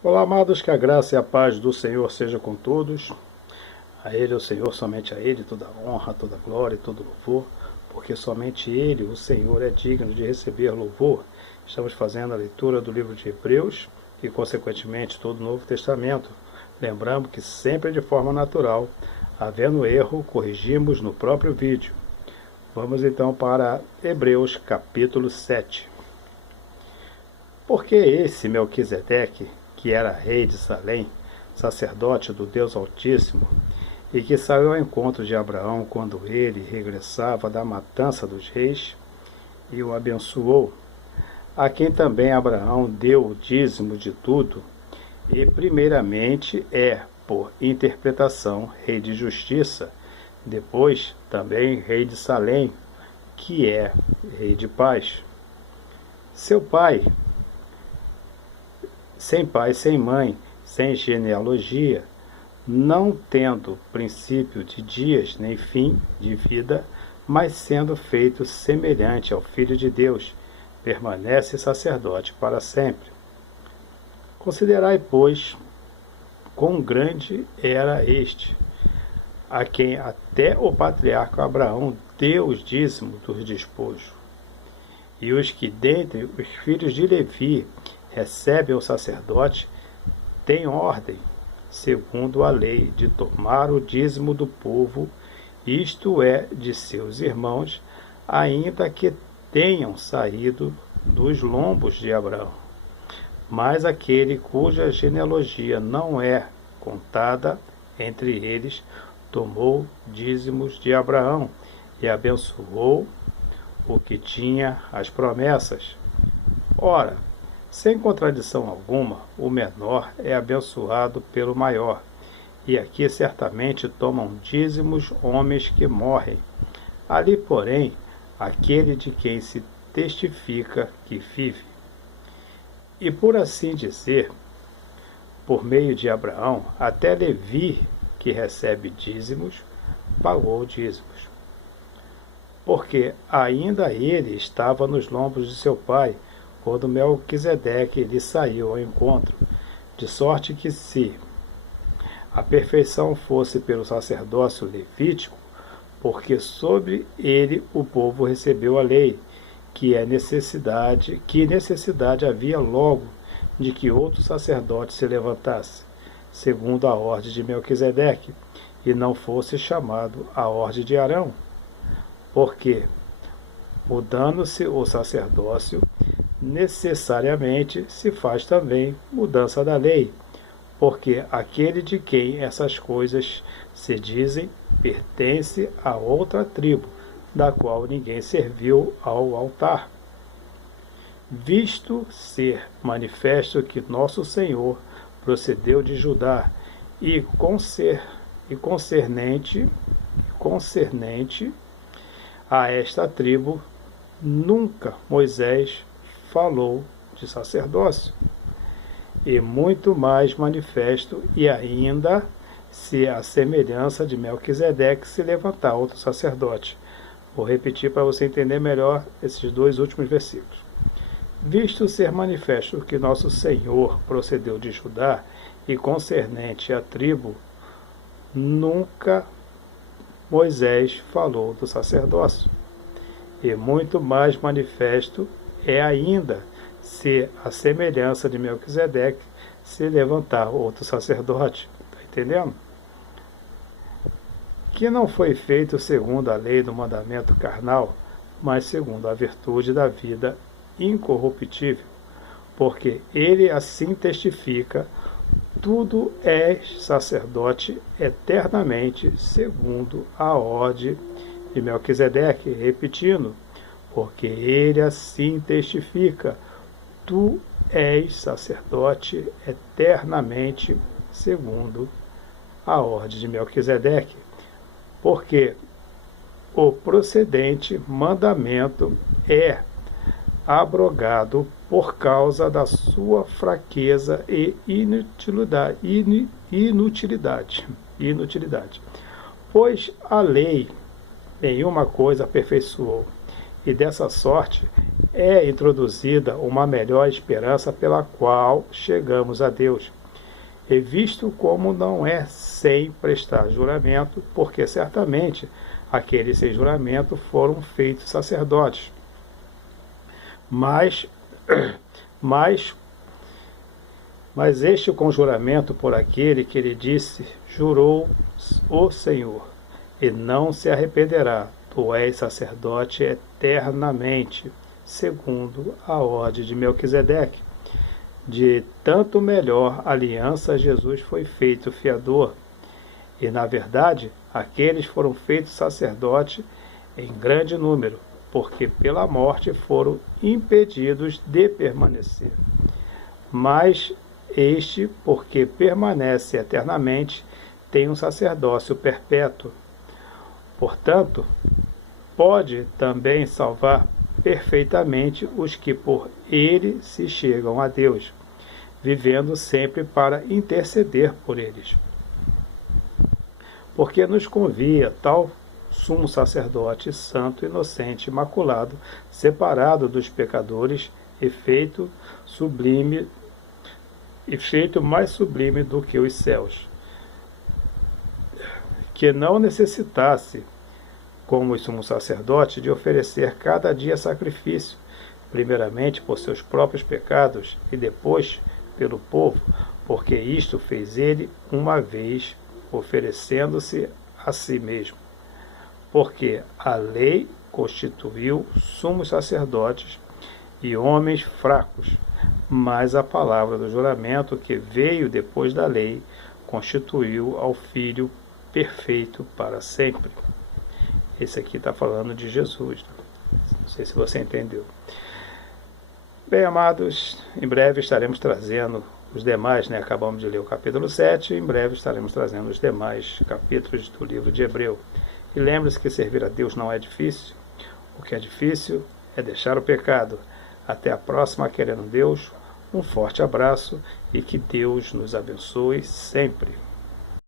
Olá, amados, que a graça e a paz do Senhor seja com todos. A Ele, o Senhor, somente a Ele, toda honra, toda glória e todo louvor, porque somente Ele, o Senhor, é digno de receber louvor. Estamos fazendo a leitura do livro de Hebreus e, consequentemente, todo o Novo Testamento. Lembramos que sempre de forma natural, havendo erro, corrigimos no próprio vídeo. Vamos então para Hebreus capítulo 7. Porque esse Melquisedeque, que era rei de Salém, sacerdote do Deus Altíssimo, e que saiu ao encontro de Abraão quando ele regressava da matança dos reis, e o abençoou, a quem também Abraão deu o dízimo de tudo, e primeiramente é, por interpretação, rei de justiça, depois também rei de Salém, que é rei de paz. Seu pai, sem mãe, sem genealogia, não tendo princípio de dias nem fim de vida, mas sendo feito semelhante ao Filho de Deus, permanece sacerdote para sempre. Considerai, pois, quão grande era este, a quem até o patriarca Abraão deu os dízimos dos despojos. E os que dentre os filhos de Levi recebem o sacerdote, têm ordem, segundo a lei, de tomar o dízimo do povo, isto é, de seus irmãos, ainda que tenham saído dos lombos de Abraão. Mas aquele cuja genealogia não é contada entre eles, tomou dízimos de Abraão e abençoou o que tinha as promessas. Ora, sem contradição alguma, o menor é abençoado pelo maior, e aqui certamente tomam dízimos homens que morrem. Ali, porém, aquele de quem se testifica que vive. E por assim dizer, por meio de Abraão, até Levi, que recebe dízimos, pagou dízimos. Porque ainda ele estava nos lombos de seu pai, quando Melquisedeque lhe saiu ao encontro, de sorte que se a perfeição fosse pelo sacerdócio levítico, porque sobre ele o povo recebeu a lei, que necessidade havia logo de que outro sacerdote se levantasse, segundo a ordem de Melquisedeque, e não fosse chamado a ordem de Arão, porque, mudando-se o sacerdócio, necessariamente se faz também mudança da lei, porque aquele de quem essas coisas se dizem pertence a outra tribo, da qual ninguém serviu ao altar. Visto ser manifesto que nosso Senhor procedeu de Judá, e concernente a esta tribo, nunca Moisés falou de sacerdócio, e muito mais manifesto, e ainda se a semelhança de Melquisedeque se levantar outro sacerdote. Vou repetir para você entender melhor esses dois últimos versículos. Visto ser manifesto que nosso Senhor procedeu de Judá, e concernente à tribo, nunca Moisés falou do sacerdócio, e muito mais manifesto é ainda se a semelhança de Melquisedeque se levantar outro sacerdote. Está entendendo? Que não foi feito segundo a lei do mandamento carnal, mas segundo a virtude da vida incorruptível, porque ele assim testifica: tudo és sacerdote eternamente, segundo a ordem de Melquisedeque, repetindo, porque ele assim testifica: tu és sacerdote eternamente, segundo a ordem de Melquisedeque, porque o procedente mandamento é abrogado por causa da sua fraqueza e inutilidade. Pois a lei nenhuma coisa aperfeiçoou, e dessa sorte é introduzida uma melhor esperança pela qual chegamos a Deus. E visto como não é sem prestar juramento, porque certamente aqueles sem juramento foram feitos sacerdotes. Mas este com juramento por aquele que lhe disse, jurou o Senhor, e não se arrependerá, tu és sacerdote eternamente, segundo a ordem de Melquisedeque. De tanto melhor aliança Jesus foi feito fiador, e na verdade aqueles foram feitos sacerdotes em grande número, porque pela morte foram impedidos de permanecer. Mas este, porque permanece eternamente, tem um sacerdócio perpétuo. Portanto, pode também salvar perfeitamente os que por ele se chegam a Deus, vivendo sempre para interceder por eles. Porque nos convia tal sumo sacerdote santo, inocente, imaculado, separado dos pecadores e feito mais sublime do que os céus, que não necessitasse, como o sumo sacerdote, de oferecer cada dia sacrifício, primeiramente por seus próprios pecados e depois pelo povo, porque isto fez ele uma vez, oferecendo-se a si mesmo. Porque a lei constituiu sumos sacerdotes e homens fracos, mas a palavra do juramento que veio depois da lei constituiu ao Filho perfeito para sempre. Esse aqui está falando de Jesus. Não sei se você entendeu. Bem, amados, em breve estaremos trazendo os demais, acabamos de ler o capítulo 7, em breve estaremos trazendo os demais capítulos do livro de Hebreu. E lembre-se que servir a Deus não é difícil. O que é difícil é deixar o pecado. Até a próxima, querendo Deus. Um forte abraço e que Deus nos abençoe sempre.